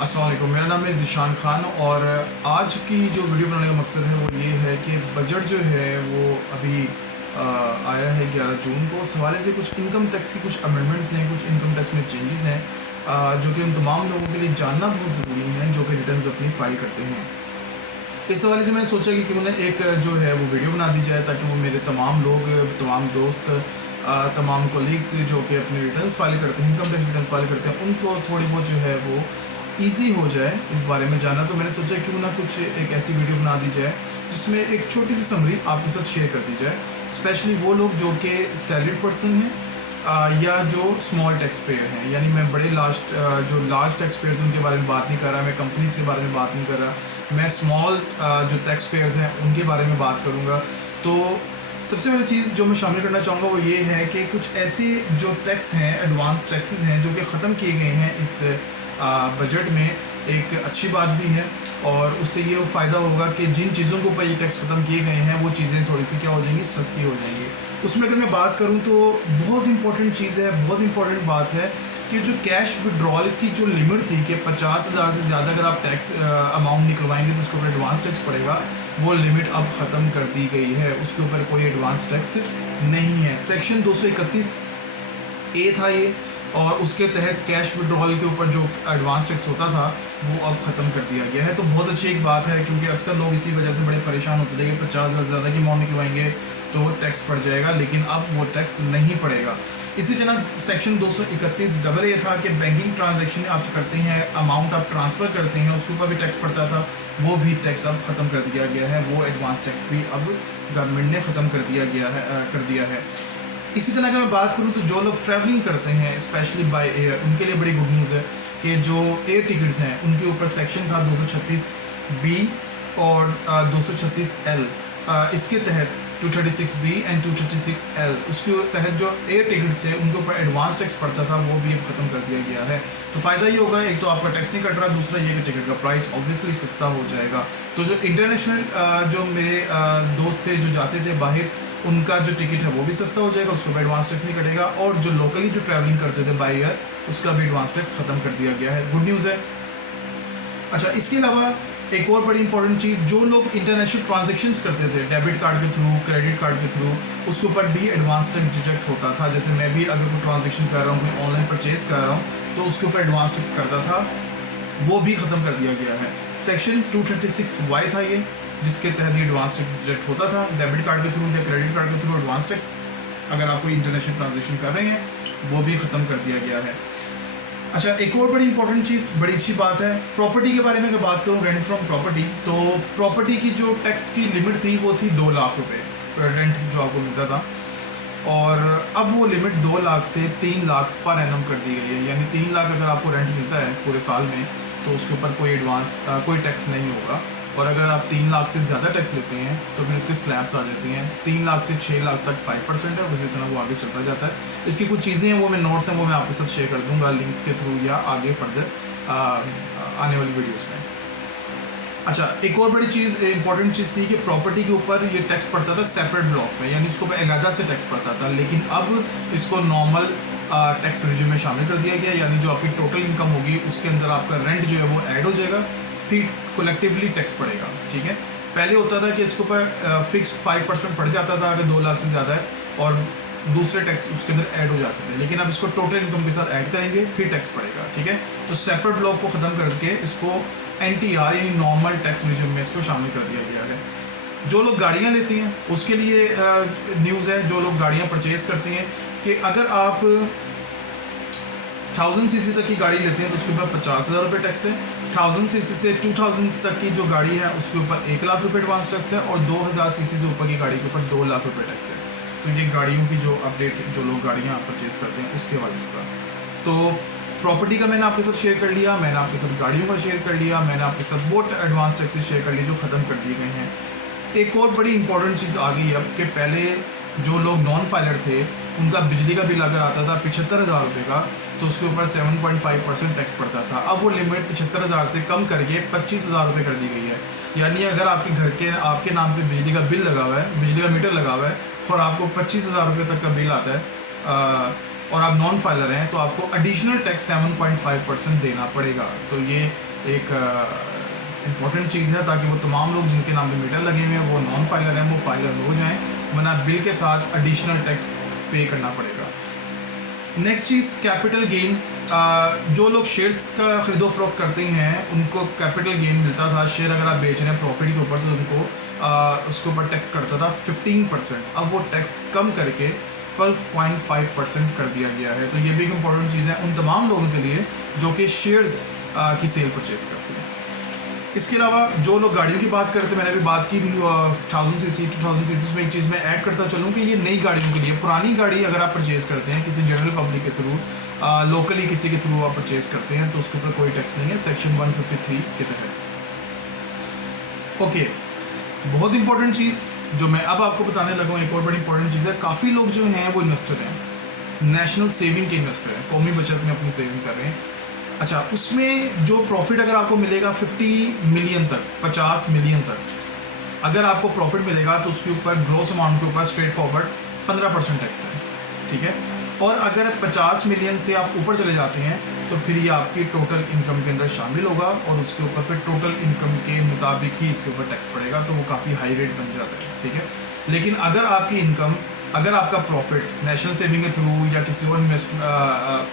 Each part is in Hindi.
अस्सलाम वालेकुम, मेरा नाम है ज़ीशान खान और आज की जो वीडियो बनाने का मकसद है वो ये है कि बजट जो है वो अभी आया है 11 जून को। उस हवाले से कुछ इनकम टैक्स की कुछ अमेंडमेंट्स हैं, कुछ इनकम टैक्स में चेंजेस हैं जो कि उन तमाम लोगों के लिए जानना बहुत ज़रूरी है जो कि रिटर्न्स अपनी फ़ाइल करते हैं। इस हवाले से मैंने सोचा कि क्यों ना एक जो है वो वीडियो बना दी जाए ताकि वो मेरे तमाम लोग, तमाम दोस्त, तमाम कोलीग्स जो कि अपने रिटर्न्स फाइल करते हैं, इनकम टैक्स रिटर्न्स फाइल करते हैं, उनको थोड़ी बहुत जो है वो ईज़ी हो जाए इस बारे में जानना। तो मैंने सोचा क्यों ना कुछ एक ऐसी वीडियो बना दी जाए जिसमें एक छोटी सी समरी आपके साथ शेयर कर दी जाए, स्पेशली वो लोग जो कि सैलरीड पर्सन हैं या जो स्मॉल टैक्स पेयर हैं। यानी मैं बड़े जो लार्ज टैक्स पेयर्स उनके बारे में बात नहीं कर रहा, मैं कंपनीज के बारे में बात नहीं कर रहा, मैं स्मॉल जो टैक्स पेयर्स हैं उनके बारे में बात करूँगा। तो सबसे पहली चीज़ जो मैं शामिल करना चाहूँगा वो ये है कि कुछ ऐसे जो टैक्स हैं, एडवांस टैक्सेस हैं जो कि ख़त्म किए गए हैं इस बजट में। एक अच्छी बात भी है और उससे ये फ़ायदा होगा कि जिन चीज़ों के ऊपर ये टैक्स ख़त्म किए गए हैं वो चीज़ें थोड़ी सी क्या हो जाएंगी, सस्ती हो जाएंगी। उसमें अगर मैं बात करूँ तो बहुत इंपॉर्टेंट चीज़ है, बहुत इंपॉर्टेंट बात है कि जो कैश विड्रॉल की जो लिमिट थी कि 50,000 से ज़्यादा अगर आप टैक्स अमाउंट निकलवाएंगे तो उसके ऊपर एडवांस टैक्स पड़ेगा, वो लिमिट अब ख़त्म कर दी गई है। उसके ऊपर कोई एडवांस टैक्स नहीं है। सेक्शन 231 ए था ये, और उसके तहत कैश विड्रॉल के ऊपर जो एडवांस टैक्स होता था वो अब ख़त्म कर दिया गया है। तो बहुत अच्छी एक बात है क्योंकि अक्सर लोग इसी वजह से बड़े परेशान होते थे कि 50,000 से ज़्यादा की अमाउंट निकलवाएंगे तो टैक्स पड़ जाएगा, लेकिन अब वो टैक्स नहीं पड़ेगा। इसी तरह सेक्शन 231 डबल ए था कि बैंकिंग ट्रांजैक्शन आप करते हैं, अमाउंट आप ट्रांसफ़र करते हैं, उसके ऊपर भी टैक्स पड़ता था, वो भी टैक्स अब ख़त्म कर दिया गया है। वो एडवांस टैक्स भी अब गवर्नमेंट ने ख़त्म कर दिया है। इसी तरह अगर मैं बात करूँ तो जो लोग ट्रैवलिंग करते हैं स्पेशली बाय एयर, उनके लिए बड़ी गुड न्यूज़ है कि जो एयर टिकट्स हैं उनके ऊपर सेक्शन था 236B और 236L। इसके तहत 236B एंड 236L, उसके तहत जो एयर टिकट्स हैं उनके ऊपर एडवांस टैक्स पड़ता था वो भी अब ख़त्म कर दिया गया है। तो फ़ायदा ये होगा, एक तो आपका टैक्स नहीं कट रहा, दूसरा ये कि टिकट का प्राइस ऑब्वियसली सस्ता हो जाएगा। तो जो इंटरनेशनल जो मेरे दोस्त थे जो जाते थे बाहर, उनका जो टिकट है वो भी सस्ता हो जाएगा, उसको भी एडवांस टैक्स नहीं कटेगा। और जो लोकली जो ट्रैवलिंग करते थे बाई एयर, उसका भी एडवांस टैक्स ख़त्म कर दिया गया है। गुड न्यूज़ है। अच्छा, इसके अलावा एक और बड़ी इंपॉर्टेंट चीज़, जो लोग इंटरनेशनल ट्रांजैक्शंस करते थे डेबिट कार्ड के थ्रू, क्रेडिट कार्ड के थ्रू, उसके ऊपर भी एडवांस टैक्स डिडक्ट होता था। जैसे मैं भी अगर कोई ट्रांजैक्शन कर रहा हूँ, कोई ऑनलाइन परचेज कर रहा हूँ तो उसके ऊपर एडवांस टैक्स करता था, वो भी ख़त्म कर दिया गया है। सेक्शन 236Y था ये, जिसके तहत ये एडवांस टैक्स डिडक्ट होता था डेबिट कार्ड के थ्रू या क्रेडिट कार्ड के थ्रू। एडवांस टैक्स अगर आप कोई इंटरनेशनल ट्रांजैक्शन कर रहे हैं वो भी ख़त्म कर दिया गया है। अच्छा, एक और बड़ी इंपॉर्टेंट चीज़, बड़ी अच्छी बात है, प्रॉपर्टी के बारे में अगर बात करूँ, रेंट फ्रॉम प्रॉपर्टी, तो प्रॉपर्टी की जो टैक्स की लिमिट थी वो थी 2 लाख रुपये रेंट जो आपको मिलता था, और अब वो लिमिट 2 लाख से 3 लाख पर एनम कर दी गई है। यानी 3 लाख अगर आपको रेंट मिलता है पूरे साल में तो उसके ऊपर कोई टैक्स नहीं होगा। और अगर आप 3 लाख से ज़्यादा टैक्स लेते हैं तो फिर उसके स्लैब्स आ जाती हैं। 3 लाख से 6 लाख तक 5% है, उसी तरह वो आगे चलता जाता है। इसकी कुछ चीज़ें हैं, वो मैं नोट्स हैं वो मैं आपके साथ शेयर कर दूंगा लिंक के थ्रू या आगे फर्दर आने वाली वीडियोस में। अच्छा, एक और बड़ी चीज़, इंपॉर्टेंट चीज़ थी कि प्रॉपर्टी के ऊपर ये टैक्स पड़ता था सेपरेट ब्लॉक में, यानी इसको अलग से टैक्स पड़ता था, लेकिन अब इसको नॉर्मल टैक्स रिजिम में शामिल कर दिया गया। यानी जो आपकी टोटल इनकम होगी उसके अंदर आपका रेंट जो है वो ऐड हो जाएगा, फिर कलेक्टिवली टैक्स पड़ेगा। ठीक है, पहले होता था कि इसके ऊपर फिक्स 5% पड़ जाता था अगर 2 लाख से ज़्यादा है, और दूसरे टैक्स उसके अंदर ऐड हो जाते थे, लेकिन अब इसको टोटल इनकम के साथ ऐड करेंगे फिर टैक्स पड़ेगा। ठीक है, तो सेपरेट ब्लॉक को ख़त्म करके इसको NTR यानी नॉर्मल टैक्स रिजिम में इसको शामिल कर दिया गया है। जो लोग गाड़ियाँ लेती हैं उसके लिए न्यूज़ है, जो लोग गाड़ियाँ परचेज़ करते हैं, कि अगर आप 1000 सीसी तक की गाड़ी लेते हैं तो उसके ऊपर 50,000 रुपये टैक्स है। 1000 सीसी से 2000 तक की जो गाड़ी है उसके ऊपर 1 लाख रुपये एडवांस टैक्स है, और 2000 सीसी से ऊपर की गाड़ी के ऊपर 2 लाख रुपये टैक्स है। तो ये गाड़ियों की जो अपडेट, जो लोग गाड़ियाँ परचेज़ करते हैं उसके वजह से। तो प्रॉपर्टी का मैंने आपके साथ शेयर कर लिया, मैंने आपके साथ गाड़ियों का शेयर कर लिया, मैंने आपके साथ बहुत एडवांस टैक्सेस शेयर कर लिए जो ख़त्म कर दिए गए हैं। एक और बड़ी इंपॉर्टेंट चीज़ आ गई अब कि पहले जो लोग नॉन फाइलर थे उनका बिजली का बिल अगर आता था 75,000 रुपये का तो उसके ऊपर 7.5% टैक्स पड़ता था। अब वो लिमिट 75,000 से कम करके 25,000 रुपये कर दी गई है। यानी अगर आपके घर के आपके नाम पे बिजली का बिल लगा हुआ है, बिजली का मीटर लगा हुआ है, और आपको 25,000 रुपये तक का बिल आता है और आप नॉन फाइलर हैं तो आपको एडिशनल टैक्स 7.5% देना पड़ेगा। तो ये एक इम्पॉर्टेंट चीज़ है, ताकि वो तमाम लोग जिनके नाम पे मीटर लगे हुए हैं वो नॉन फाइलर हैं, वो फाइलर हो जाएं, वरना बिल के साथ एडिशनल टैक्स पे करना पड़ेगा। नेक्स्ट चीज़ कैपिटल गेन। जो लोग शेयर्स का ख़रीदो फरोख्त करते हैं उनको कैपिटल गेन मिलता था। शेयर अगर आप बेच रहे हैं प्रॉफिट के ऊपर तो उनको उसके ऊपर टैक्स करता था 15%, अब वो टैक्स कम करके 12.5% कर दिया गया है। तो ये भी एक इम्पॉर्टेंट चीज़ है उन तमाम लोगों के लिए जो कि शेयर्स की सेल परचेज़ करते हैं। इसके अलावा जो लोग गाड़ियों की बात करते हैं, मैंने अभी बात की 1000 सीसी 2000 सीसी में एक चीज़ मैं ऐड करता चलूँ कि ये नई गाड़ियों के लिए, पुरानी गाड़ी अगर आप परचेज़ करते हैं किसी जनरल पब्लिक के थ्रू, लोकली किसी के थ्रू आप परचेज़ करते हैं तो उसके ऊपर कोई टैक्स नहीं है सेक्शन 153 के तहत। ओके, बहुत इंपॉर्टेंट चीज़ जो मैं अब आपको बताने लगा हूँ, एक और बड़ी इंपॉर्टेंट चीज़ है। काफ़ी लोग जो हैं वो इन्वेस्टर हैं, नेशनल सेविंग के इन्वेस्टर हैं, कौमी बचत में अपनी सेविंग कर रहे हैं। अच्छा, उसमें जो प्रॉफिट अगर आपको मिलेगा 50 मिलियन तक, 50 मिलियन तक अगर आपको प्रॉफिट मिलेगा तो उसके ऊपर ग्रॉस अमाउंट के ऊपर स्ट्रेट फॉरवर्ड 15% टैक्स है, ठीक है। और अगर 50 मिलियन से आप ऊपर चले जाते हैं तो फिर ये आपकी टोटल इनकम के अंदर शामिल होगा और उसके ऊपर फिर टोटल इनकम के मुताबिक ही इसके ऊपर टैक्स पड़ेगा, तो वो काफ़ी हाई रेट बन जाता है, ठीक है। लेकिन अगर आपकी इनकम, अगर आपका प्रॉफिट नेशनल सेविंग के थ्रू या किसी और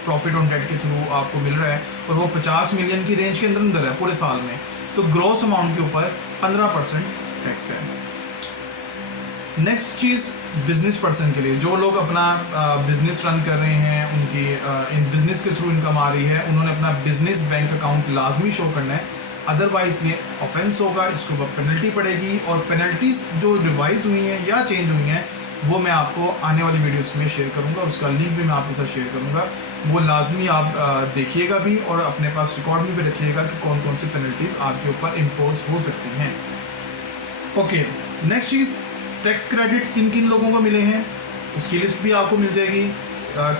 प्रॉफिट ऑन डेट के थ्रू आपको मिल रहा है और वो 50 मिलियन की रेंज के अंदर है पूरे साल में, तो ग्रॉस अमाउंट के ऊपर 15% टैक्स है। नेक्स्ट चीज़ बिजनेस पर्सन के लिए, जो लोग अपना बिजनेस रन कर रहे हैं, उनकी इन बिजनेस के थ्रू इनकम आ रही है, उन्होंने अपना बिजनेस बैंक अकाउंट लाजमी शो करना है, अदरवाइज़ ये ऑफेंस होगा, इसके ऊपर पेनल्टी पड़ेगी। और पेनल्टीज जो रिवाइज हुई हैं या चेंज हुई हैं वो मैं आपको आने वाली वीडियोस में शेयर करूंगा, और उसका लिंक भी मैं आपके साथ शेयर करूंगा। वो लाजमी आप देखिएगा भी और अपने पास रिकॉर्ड में भी रखिएगा कि कौन कौन सी पेनल्टीज़ आपके ऊपर इम्पोज हो सकती हैं। ओके, नेक्स्ट चीज़, टैक्स क्रेडिट किन किन लोगों को मिले हैं उसकी लिस्ट भी आपको मिल जाएगी।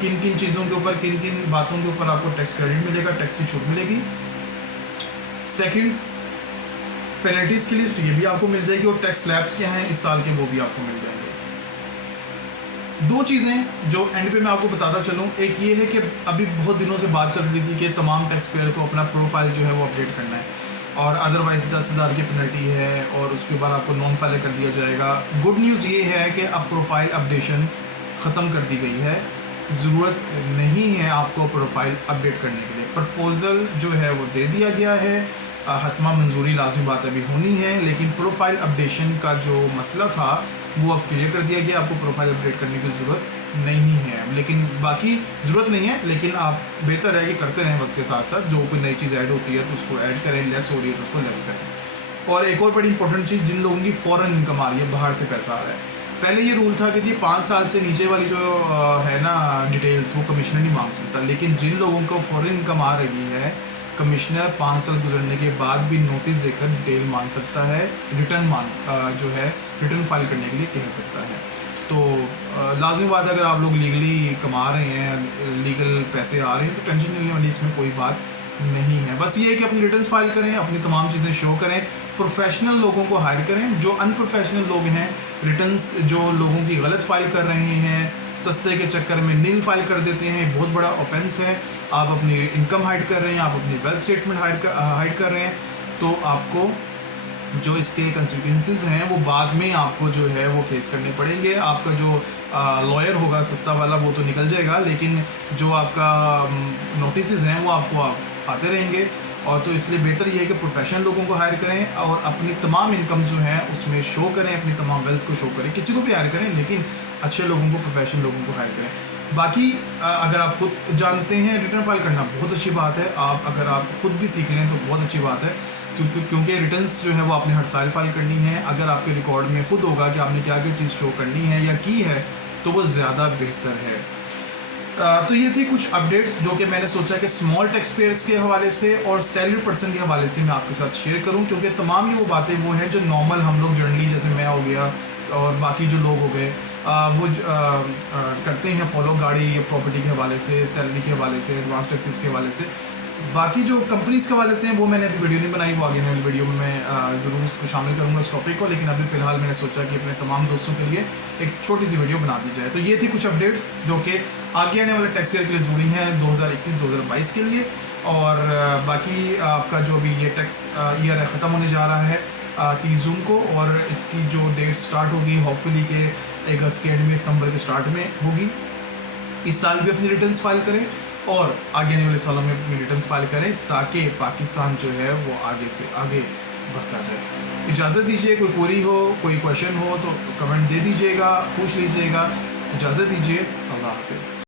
किन किन चीज़ों के ऊपर, किन किन बातों के ऊपर आपको टैक्स क्रेडिट मिलेगा, टैक्स की छूट मिलेगी। सेकंड, पेनल्टीज़ की लिस्ट ये भी आपको मिल जाएगी, और टैक्स स्लैब्स क्या हैं इस साल के वो भी आपको मिल जाएंगे। दो चीज़ें जो एंड पे मैं आपको बताता चलूँ, एक ये है कि अभी बहुत दिनों से बात चल रही थी कि तमाम टैक्स पेयर को अपना प्रोफाइल जो है वो अपडेट करना है, और अदरवाइज़ 10,000 की पेनल्टी है और उसके बाद आपको नॉन फाइलर कर दिया जाएगा। गुड न्यूज़ ये है कि अब प्रोफाइल अपडेशन ख़त्म कर दी गई है, ज़रूरत नहीं है आपको प्रोफाइल अपडेट करने के लिए। प्रपोज़ल जो है वो दे दिया गया है, हतमा मंजूरी लाजमी बात अभी होनी है, लेकिन प्रोफाइल अपडेशन का जो मसला था वो अब क्लियर कर दिया गया, आपको प्रोफाइल अपडेट करने की ज़रूरत नहीं है। लेकिन बाकी ज़रूरत नहीं है, लेकिन आप बेहतर है कि करते रहें वक्त के साथ साथ, जो कोई नई चीज़ ऐड होती है तो उसको ऐड करें, लेस हो रही है तो उसको लेस करें। और एक और बड़ी इंपॉर्टेंट चीज़, जिन लोगों की फ़ॉरेन इनकम आ रही है, बाहर से पैसा आ रहा है, पहले ये रूल था कि जी 5 साल से नीचे वाली जो है ना डिटेल्स, वो कमिश्नर नहीं मांग सकता, लेकिन जिन लोगों को फ़ॉरेन इनकम आ रही है, कमिश्नर 5 साल गुजरने के बाद भी नोटिस देकर डिटेल मांग सकता है, रिटर्न जो है रिटर्न फाइल करने के लिए कह सकता है। तो लाजिमी बात है, अगर आप लोग लीगली कमा रहे हैं, लीगल पैसे आ रहे हैं, तो टेंशन लेने वाली इसमें कोई बात नहीं है। बस ये है कि अपनी रिटर्न्स फाइल करें, अपनी तमाम चीज़ें शो करें, प्रोफेशनल लोगों को हायर करें। जो अनप्रोफेशनल लोग हैं, रिटर्न्स जो लोगों की गलत फाइल कर रहे हैं, सस्ते के चक्कर में नील फाइल कर देते हैं, बहुत बड़ा ऑफेंस है। आप अपनी इनकम हाइड कर रहे हैं, आप अपनी वेल्थ स्टेटमेंट हाइड कर रहे हैं, तो आपको जो इसके कंसिक्वेंसेस हैं वो बाद में आपको जो है वो फेस करने पड़ेंगे। आपका जो लॉयर होगा सस्ता वाला वो तो निकल जाएगा, लेकिन जो आपका नोटिस हैं वो आपको आते रहेंगे। और तो इसलिए बेहतर ये है कि प्रोफेशनल लोगों को हायर करें और अपनी तमाम इनकम जो है उसमें शो करें, अपनी तमाम वेल्थ को शो करें। किसी को भी हायर करें, लेकिन अच्छे लोगों को, प्रोफेशनल लोगों को हायर करें। बाकी अगर आप खुद जानते हैं रिटर्न फाइल करना, बहुत अच्छी बात है। अगर आप खुद भी सीख लें तो बहुत अच्छी बात है, क्योंकि रिटर्न्स जो है वो आपने हर साल फाइल करनी है। अगर आपके रिकॉर्ड में खुद होगा कि आपने क्या क्या चीज़ शो करनी है या की है, तो वो ज़्यादा बेहतर है। तो ये थी कुछ अपडेट्स जो कि मैंने सोचा कि स्मॉल टैक्स पेयर्स के हवाले से और सैलरी पर्सन के हवाले से मैं आपके साथ शेयर करूं, क्योंकि तमाम ये वो बातें वो हैं जो नॉर्मल हम लोग जनरली, जैसे मैं हो गया और बाकी जो लोग हो गए, वो करते हैं फॉलो, गाड़ी या प्रॉपर्टी के हवाले से, सैलरी के हवाले से, एडवांस टैक्सेस के हवाले से। बाकी जो कंपनीज़ के हवाले से हैं वो मैंने अभी वीडियो नहीं बनाई, वो आगे वाली वीडियो में मैं ज़रूर उसको शामिल करूँगा इस टॉपिक को। लेकिन अभी फ़िलहाल मैंने सोचा कि अपने तमाम दोस्तों के लिए एक छोटी सी वीडियो बना दी जाए। तो ये थी कुछ अपडेट्स जो कि आगे आने वाले टैक्स ईयर के लिए ज़रूरी हैं 2021-2022 के लिए। और बाकी आपका जो भी ये टैक्स ईयर ख़त्म होने जा रहा है 30 जून को, और इसकी जो डेट स्टार्ट होगी होपफुली के अगस्त के एंड में, सितंबर के स्टार्ट में होगी। इस साल भी अपनी रिटर्न्स फाइल करें और आगे आने वाले सालों में अपनी रिटर्न्स फाइल करें ताकि पाकिस्तान जो है वो आगे से आगे बढ़ता जाए। इजाज़त दीजिए, कोई क्वेरी हो, कोई क्वेश्चन हो तो कमेंट दे दीजिएगा, पूछ लीजिएगा। इजाज़त दीजिए, अल्लाह हाफिज़।